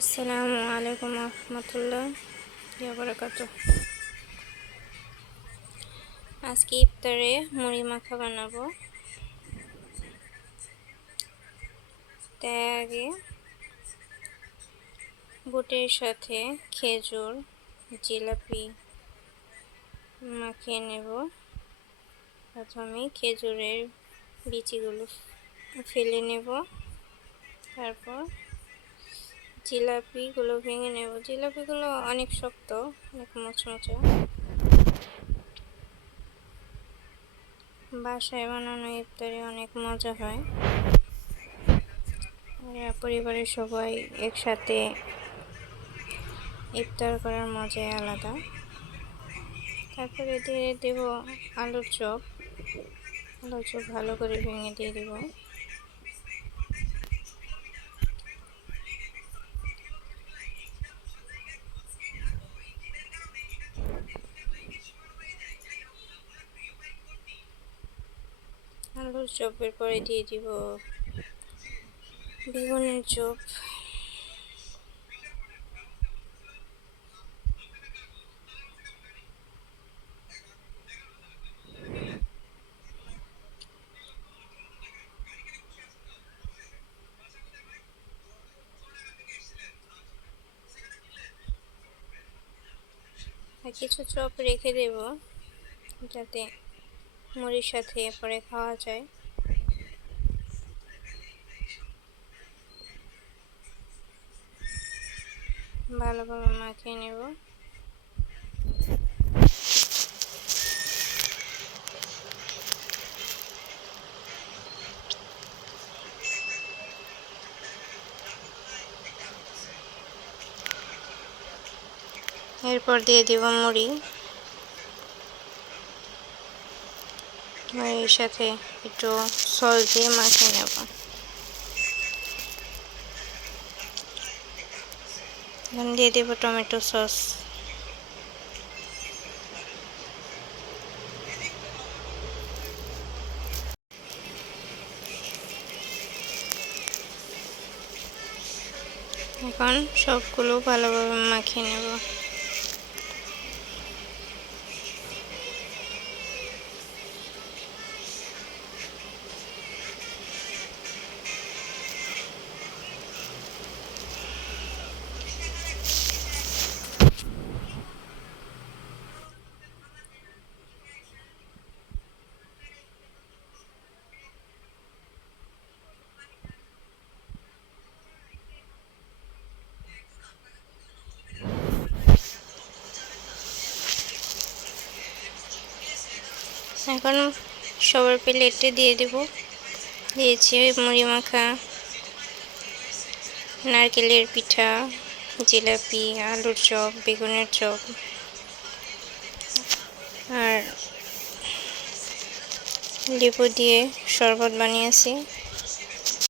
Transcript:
আসসালামু আলাইকুম রহমতুল্লাহ বারাকাতুহ। আজকে ইফতারে মুড়ি মাখা বানাবো। তাই আগে বুটের সাথে খেজুর, জিলাপি মাখিয়ে নেব। প্রথমে খেজুরের বিচিগুলো ফেলে নেব, তারপর জিলাপিগুলো ভেঙে নেব। জিলাপিগুলো অনেক শক্ত, অনেক মচমচে। বাসায় বানানো ইফতারে অনেক মজা হয়। পরিবারের সবাই একসাথে ইফতার করার মজাই আলাদা। তারপরে দিয়ে দেব আলুর চপ। আলুর চপ ভালো করে ভেঙে দিয়ে দেব। আলুর চপের পরে দিয়ে দিব বেগুনের চপ। আর কিছু চপ রেখে দেব যাতে মুড়ির সাথে পরে খাওয়া যায়। ভালোভাবে মাখিয়ে নেব। এরপর দিয়ে দেব মুড়ি। মুড়ির সাথে একটু সস দিয়ে মাখিয়ে নেব। এখন দিয়ে দেব টমেটো সস। এখন সবগুলো ভালোভাবে মাখিয়ে নেব। এখন সবার প্লেটে দিয়ে দেব। দিয়েছি মুড়ি মাখা, নারকেলের পিঠা, জিলাপি, আলুর চপ, বেগুনের চপ আর লেবু দিয়ে শরবত বানিয়েছি।